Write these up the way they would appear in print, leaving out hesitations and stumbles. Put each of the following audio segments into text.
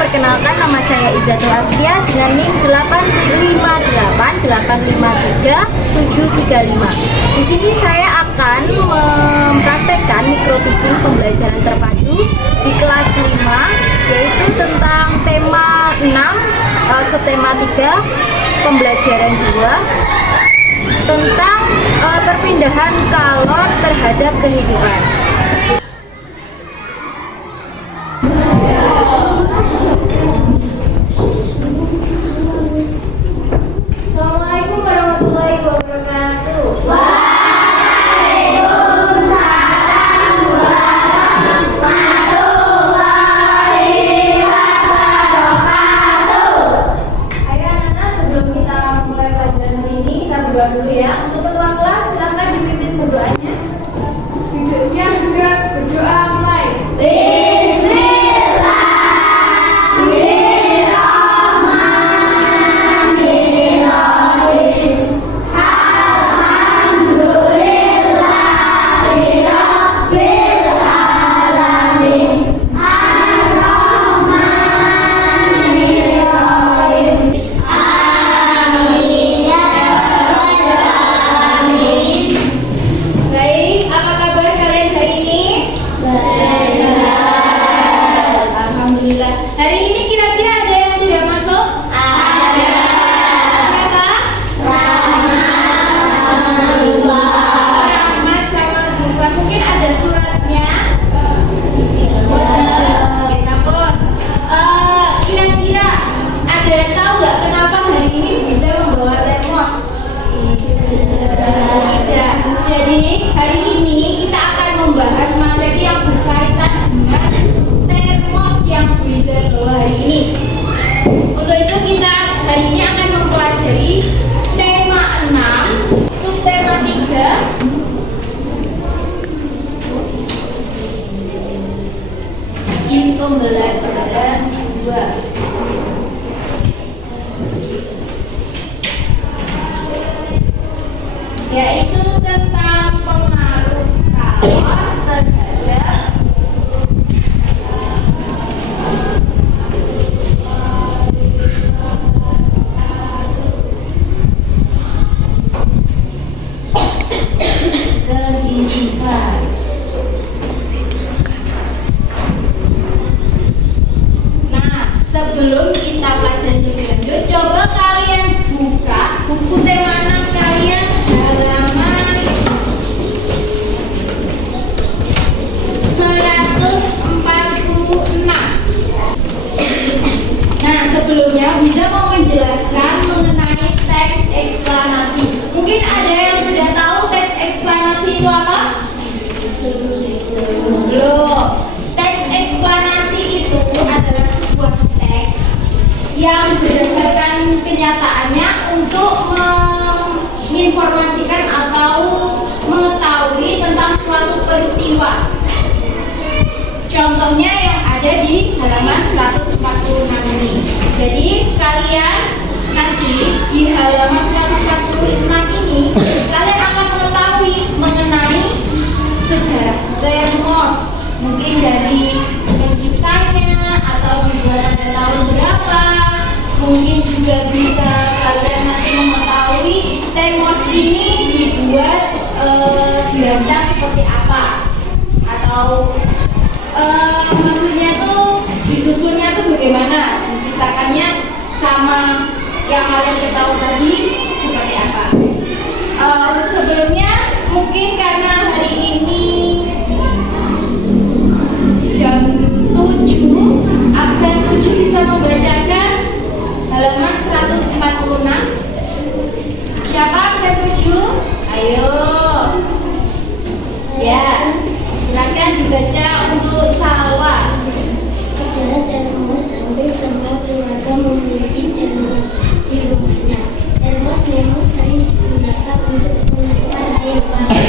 perkenalkan nama saya Izatul Askia dengan NIM 8585853 Di sini saya akan mempraktekkan micro teaching pembelajaran terpadu di kelas 5, yaitu tentang tema 6, subtema 3, pembelajaran 2, tentang perpindahan kalor terhadap kehidupan. Assalamualaikum warahmatullahi wabarakatuh. Waalaikumsalam warahmatullahi wabarakatuh. Ayo anak-anak, sebelum kita mulai pelajaran hari ini, kita berdoa dulu ya. Untuk ketua kelas, silakan dipimpin berdoanya. Siap juga, berdoa mulai. Hari ini kira-kira ada yang tidak masuk? Ada. Siapa? Rahmat sama Zulfa. Mungkin ada suratnya. Oke, sampun. Kira-kira ada yang tahu nggak kenapa hari ini bisa membawa termos? Tidak. Jadi hari ini kita akan membahas materi yang berkaitan dengan termos yang bisa dibawa hari ini. Untuk itu kita hari ini akan mempelajari tema 6, subtema 3, di pembelajaran 2. Yaitu tentang pengaruh kalor terhadap kehidupan. Nah, sebelum kita pelajari lebih lanjut, coba kalian buka buku tema 6 kalian halaman 146. Nah, sebelumnya bisa mau menjelaskan mengenai teks eksplanasi. Mungkin ada yang sudah tahu teks eksplanasi itu apa? Belum. Teks eksplanasi itu adalah sebuah teks yang berdasarkan kenyataannya untuk menginformasikan atau mengetahui tentang suatu peristiwa. Contohnya yang ada di halaman 146 ini. Jadi kalian nanti di halaman 146 ini kalian akan mengetahui mengenai sejarah termos, mungkin dari penciptanya atau dibuat pada tahun berapa. Mungkin juga bisa kalian nanti mengetahui termos ini dibuat dirancang seperti apa, atau maksudnya tuh disusunnya tuh bagaimana, diciptakannya sama yang kalian ketahui tadi seperti apa. Sebelumnya mungkin karena hari ini jam 7, absen 7 bisa membacakan halaman 146. Siapa absen 7? Ayo. Ya, silakan dibaca untuk Salwa. Sejarah termos. Hampir semua keluarga memiliki termos di rumahnya. Termos memang sering digunakan untuk mengukur air panas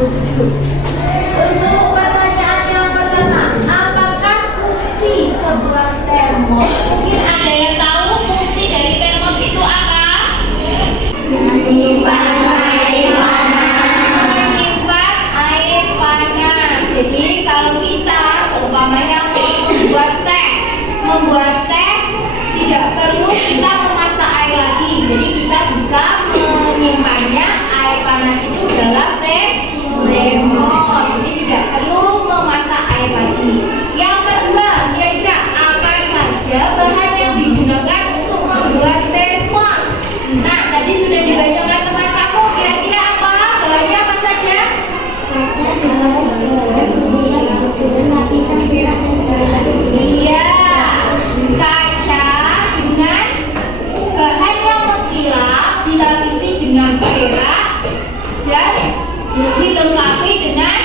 Untuk pertanyaan yang pertama, apakah fungsi sebuah termos? Mungkin ada yang tahu fungsi dari termos itu apa? Menyimpan air panas. Jadi kalau kita umpamanya membuat teh tidak perlu kita memasak air lagi. Jadi kita bisa menyimpannya air panas itu dalam termos. Jadi tidak perlu memasak air lagi. Yang kedua, kira-kira apa saja bahan yang digunakan untuk membuat termos? Nah, tadi sudah dibacakan teman kamu. Kira-kira apa? Bahannya apa saja? lapisan perak dan Iya, kaca dengan bahan yang mengkilap dilapisi dengan perak dan dilengkapi dengan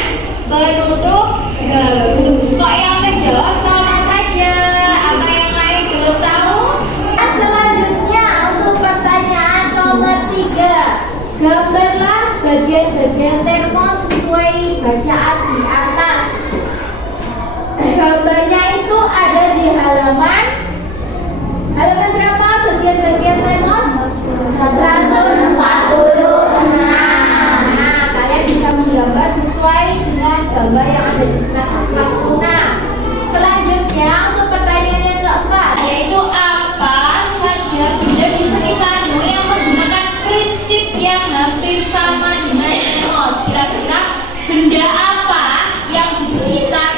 penutup daun. Kok yang menjawab sama saja? Apa yang lain belum tahu? Selanjutnya untuk pertanyaan nomor 3, gambarlah bagian-bagian termos sesuai bacaan di atas. Gambarnya itu ada di halaman berapa bagian-bagian termos? 146. Nah, kalian bisa menggambar sesuai dengan gambar yang ada di 146. Selanjutnya untuk pertanyaan yang keempat, yaitu apa saja benda di sekitarmu yang menggunakan prinsip yang hampir sama dengan termos? Kira-kira benda apa yang di sekitar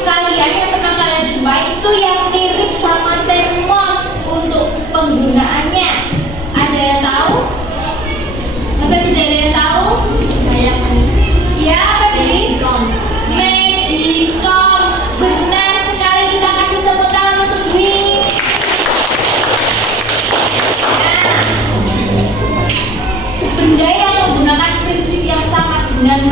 kalian yang pernah kalian jumpai itu yang mirip sama termos untuk penggunaannya? Ada yang tahu? Masa tidak ada yang tahu? saya Ya, apa nih? Magicom. Benar sekali, kita kasih tepuk tangan untuk Dwi. Nah, benda yang menggunakan prinsip yang sama dengan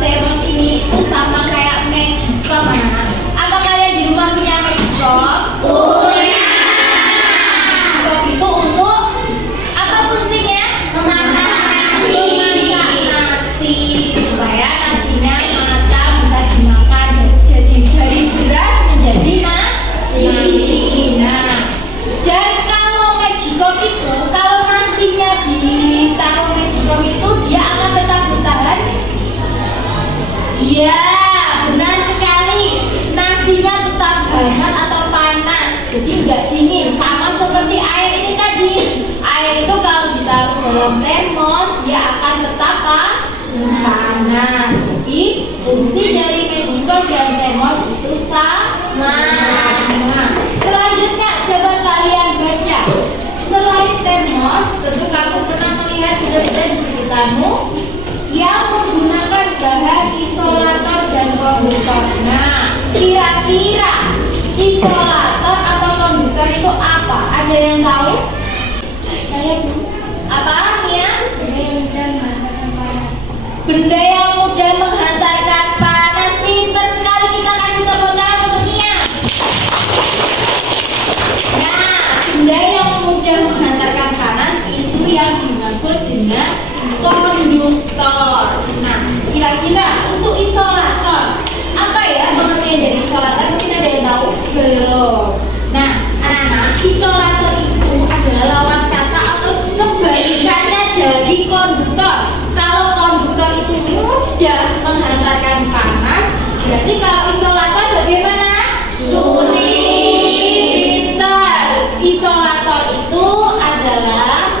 termos ini itu sama kayak Magicom, anak-anak. Apa kalian di rumah punya Magicom? punya Magicom itu untuk apa fungsinya? memasak nasi. Memasak nasi supaya nasinya matang bisa dimakan. Jadi dari beras menjadi nasi. Nah, dan kalau Magicom itu, kalau nasinya ditaruh Magicom itu dia akan tetap bertahan. Iya, benar sekali. Nasinya tetap hangat atau panas, jadi nggak dingin. Sama seperti air ini tadi. Air itu kalau ditaruh dalam termos, dia akan tetap panas. Jadi fungsi dari Magicom dan termos itu sama. Selanjutnya coba kalian baca. Selain termos, tentu kamu pernah melihat benda-benda di sekitarmu yang menggunakan bahan isolator dan konduktor. Nah, kira-kira isolator atau konduktor itu apa? Ada yang tahu? Apa, Nia? Benda yang mudah menghantarkan panas. Pintar sekali, kita kasih tepuk tangan untuk Nia. Nah, benda yang mudah menghantarkan panas itu yang dimaksud dengan konduktor. Nah, kira-kira untuk isolator, apa ya pengertian dari isolator? Mungkin ada yang tahu? Belum. Nah, anak-anak, isolator itu adalah lawan kata atau kebalikannya dari konduktor. Kalau konduktor itu mudah menghantarkan panas, berarti kalau isolator bagaimana? Sulit. Pintar. Isolator itu adalah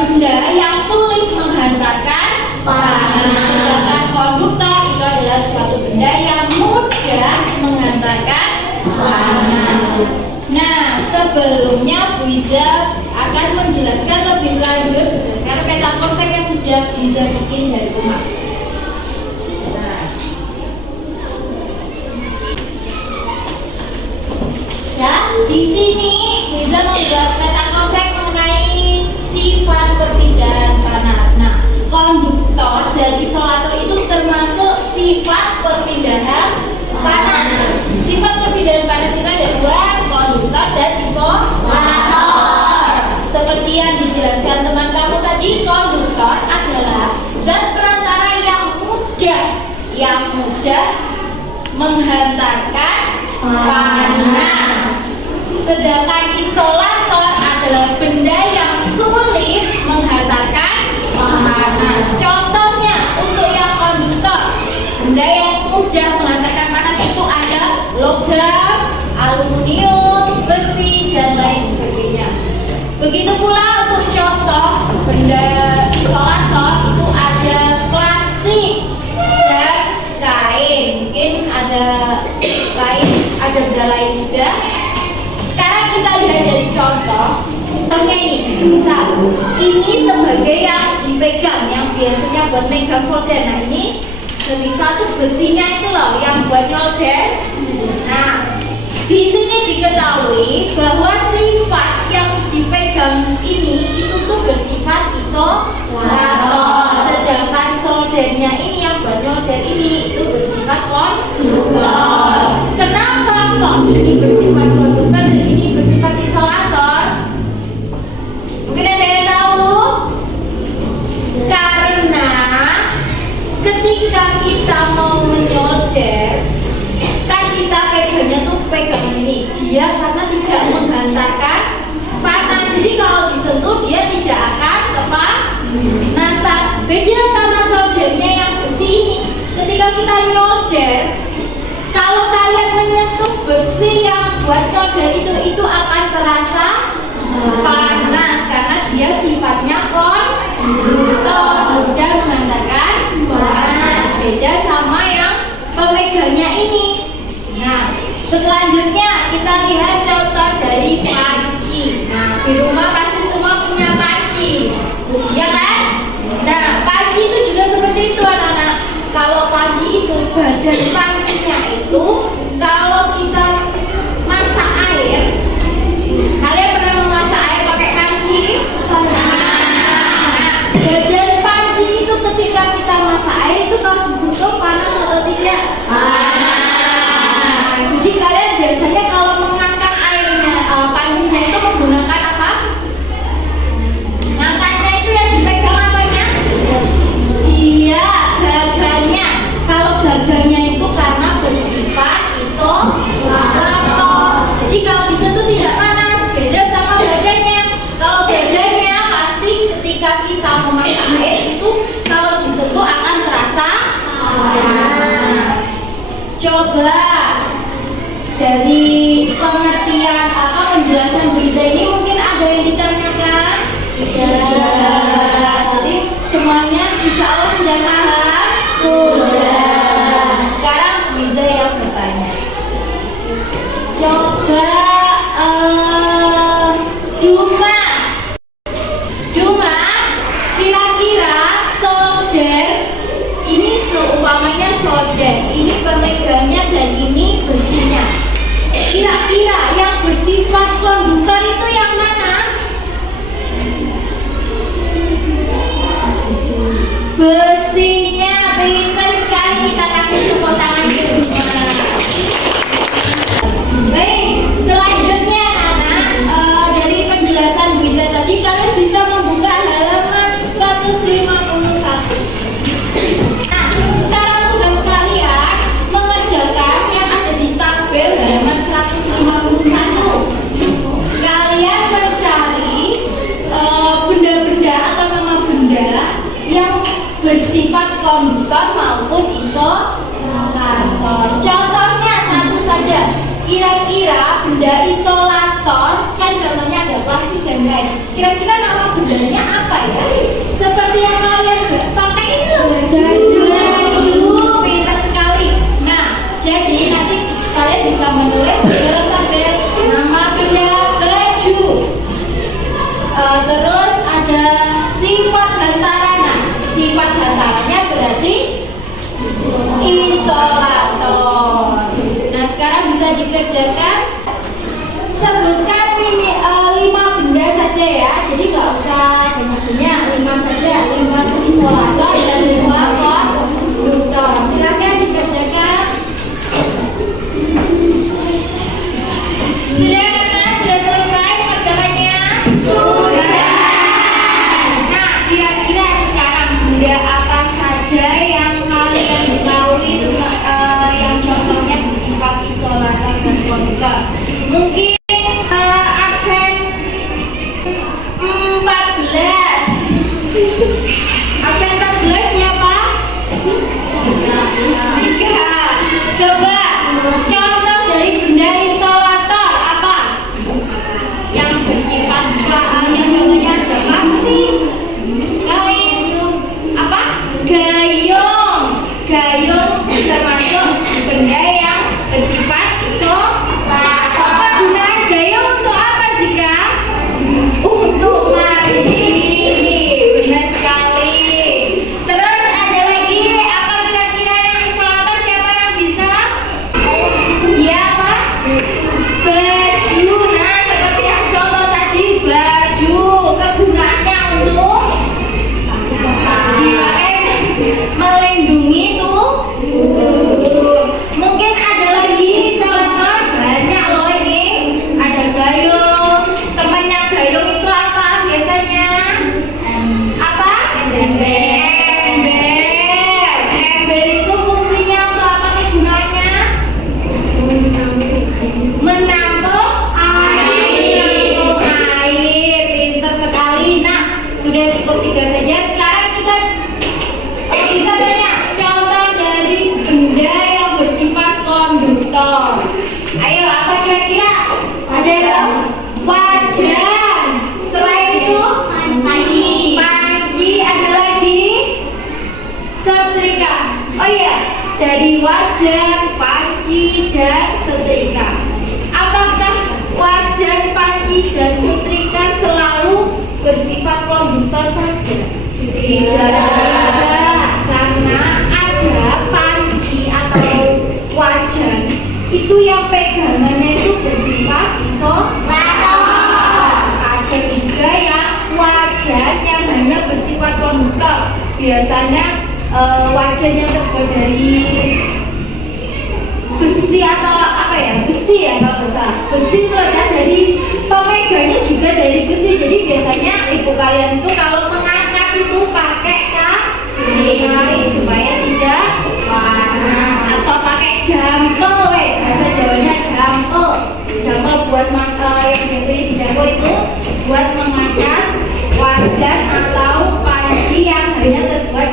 benda yang sulit menghantarkan panas. Sedangkan konduktor itu adalah suatu benda yang mudah menghantarkan panas. Nah, sebelumnya Bu Iza akan menjelaskan lebih lanjut berdasarkan peta konsep yang sudah Bu Iza bikin dari rumah. Nah, ya, di sini Bu Iza membuat peta konsep mengenai sifat perpindahan panas. Nah, konduktor dan isolator itu termasuk sifat perpindahan panas. Sifat perpindahan panas itu ada dua, konduktor dan isolator. Seperti yang dijelaskan teman kamu tadi, konduktor adalah zat perantara menghantarkan panas. Sedangkan isolator adalah benda yang sulit menghantarkan panas. Contohnya untuk yang konduktor, benda yang mudah menghantarkan panas itu ada logam, aluminium, besi, dan lain sebagainya. Begitu pula untuk contoh benda isolator itu ada plastik dan kain. Mungkin ada benda lain juga. Sekarang kita lihat dari contoh. Contohnya ini, misal ini sebagai yang dipegang, yang biasanya buat megang solder. Nah ini semisal tuh besinya itu loh yang buat nyolder. Nah di sini diketahui bahwa sifat yang dipegang ini itu tuh bersifat isolator, sedangkan soldernya ini yang buat nyolder ini itu bersifat konduktor. Kenapa kok ini bersifat konduktor dan ini bersifat isolator? Mungkin ada yang tahu? Karena ketika kita mau menyolder, kan kita pegangnya tuh pegangan ini, dia karena tidak menghantarkan panas, jadi kalau disentuh dia tidak akan kepanasan. Beda sama soldernya yang besi ini. Ketika kita nyolder, kalau kalian menyentuh besi yang buat nyolder itu akan terasa panas karena dia sifatnya konduktor, mudah menghantarkan panas. Beda sama yang pemegangnya ini. Nah, selanjutnya kita lihat contoh dari panci. Nah, di rumah pasti semua punya panci, ya kan? Nah, panci itu juga seperti itu anak-anak. Kalau panci itu badan pancinya itu, kalau kita masak air, kalian pernah memasak air pakai panci? Nah, badan panci itu ketika kita masak air itu kalau disentuh panas atau tidak? Jadi kalian biasanya kalau mengangkat airnya, pancinya itu menggunakan apa? Ngangkatnya itu yang dipegang apanya? Iya, gagangnya. Kalau gagangnya itu karena bersifat isolator. Jadi kalau disentuh tidak panas, beda sama badannya. Kalau badannya pasti ketika kita memasak air itu kalau disentuh akan terasa panas. Coba dari pengertian penjelasan Briza ini mungkin ada yang ditanyakan? Tidak. Jadi semuanya insya Allah sudah paham? Sudah. Sekarang Briza yang bertanya. Coba Duma, kira-kira solder ini seumpamanya solder, ini pemegangnya dan ini besinya. Kira-kira yang bersifat konduktor itu yang mana? Besinya. Pintar sekali, kita kasih tepuk tangan ke rumah. Baik, selanjutnya anak, dari penjelasan Briza tadi kalian bisa membuka halaman 151. Nah, sekarang tugas kalian mengerjakan yang ada di tabel halaman 151. Kalian mencari benda-benda atau nama benda yang bersifat konduktor maupun isolator. Contohnya satu saja. Kira-kira benda isolator kan contohnya ada plastik dan kain. Kira-kira nama bendanya apa ya? Seperti yang kalian pakai ini loh, baju. Pintar sekali. Nah, jadi nanti kalian bisa menulis di dalam tabel nama benda baju. Terus ada sifat hantaran. Nah, sifat hantarannya berarti isolator. Nah, sekarang bisa dikerjakan. Sebutkan ini 5 benda saja ya. Jadi nggak usah banyak-banyak, 5 saja. 5 isolator dan 5 konduktor. Silakan dikerjakan. Sudah mana? Sudah selesai mengerjakannya? Sudah. Nah, kira-kira sekarang benda apa saja yang kalian ketahui yang contohnya Absen 14 siapa? Tiga. Coba contoh dari benda isolator apa? Yang bersifat yang contohnya ada plastik, kain, apa? Gayung. Gayung termasuk benda yang bersifat isolator. Gunaan gayung untuk apa sih, Kak? Untuk mandi. Benar sekali. Terus ada lagi apa kira-kira yang isolator? Siapa yang bisa? Iya apa? Baju. Nah, seperti yang contoh tadi, baju. Kegunaannya untuk dipakai melindungi tubuh. Mungkin ada lagi isolator, banyak loh ini. Ada gayung. Temannya gayung itu apa biasanya? Apa? Ember. Ember itu fungsinya untuk apa kegunaannya? Menampung air. Air. Pintar sekali. Nah, sudah cukup 3 saja. Sekarang kita bisa tanya contoh dari benda yang bersifat konduktor. Ayo, apa kira-kira? Ada wajan. Selain itu, panci. Ada lagi setrika. Oh iya, dari wajan, panci, dan setrika. Apakah wajan, panci, dan setrika selalu bersifat konduktor saja? Tidak, karena ada panci atau wajan itu yang pegangannya itu bersifat isolator. Ada juga yang wajan yang hanya bersifat konduktor. Biasanya wajan yang terbuat dari besi atau apa ya? Besi ya kalau besar. Besi itu ada dari pemegangnya juga dari besi. Jadi biasanya ibu kalian itu kalau mengangkat itu pakai kain supaya tidak panas, atau pakai jampel, bahasa Jawanya jampel. Jampel buat masalah yang biasanya di dapur itu buat mengangkat wajan atau panci yang hanya terbuat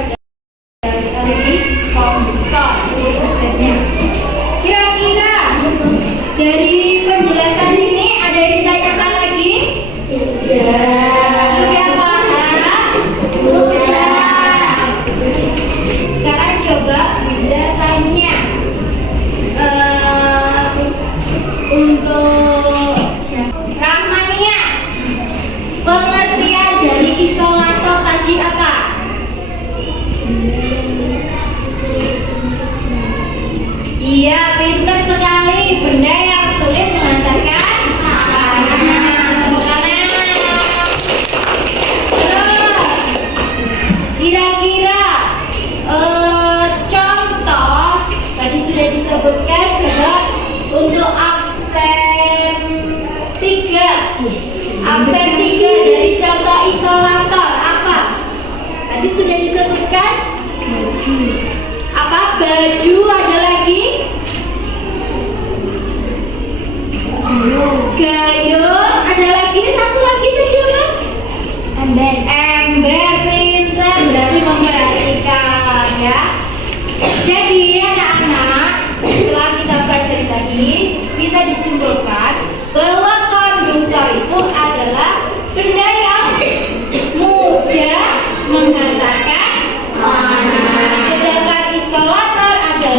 dari konduktor. Itu bedanya. Kira-kira dari penjelasan ini ada yang ditanyakan lagi? Sudah paham? Sudah. Sekarang coba bisa tanya untuk Rahmania, pengertian dari isolator tadi apa? Iya, pintar sekali. Benda yang sulit menghantarkan panas. Tepuk tangan. Terus, kira-kira contoh tadi sudah disebutkan. Coba untuk absen 3. Absen 3 dari contoh isolator apa? Tadi sudah disebutkan. Apa? Baju. Ada lagi? Gayung. Ada lagi? Satu lagi tadi apa? Ember. Ember. Pintar. Berarti memperhatikan ya. Jadi anak-anak, setelah kita pelajari tadi, bisa disimpulkan bahwa konduktor itu adalah benda yang mudah menghantarkan panas. Sedangkan isolator adalah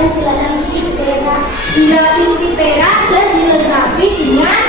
dan dilapisi perak dilapisi perak dan dilengkapi dengan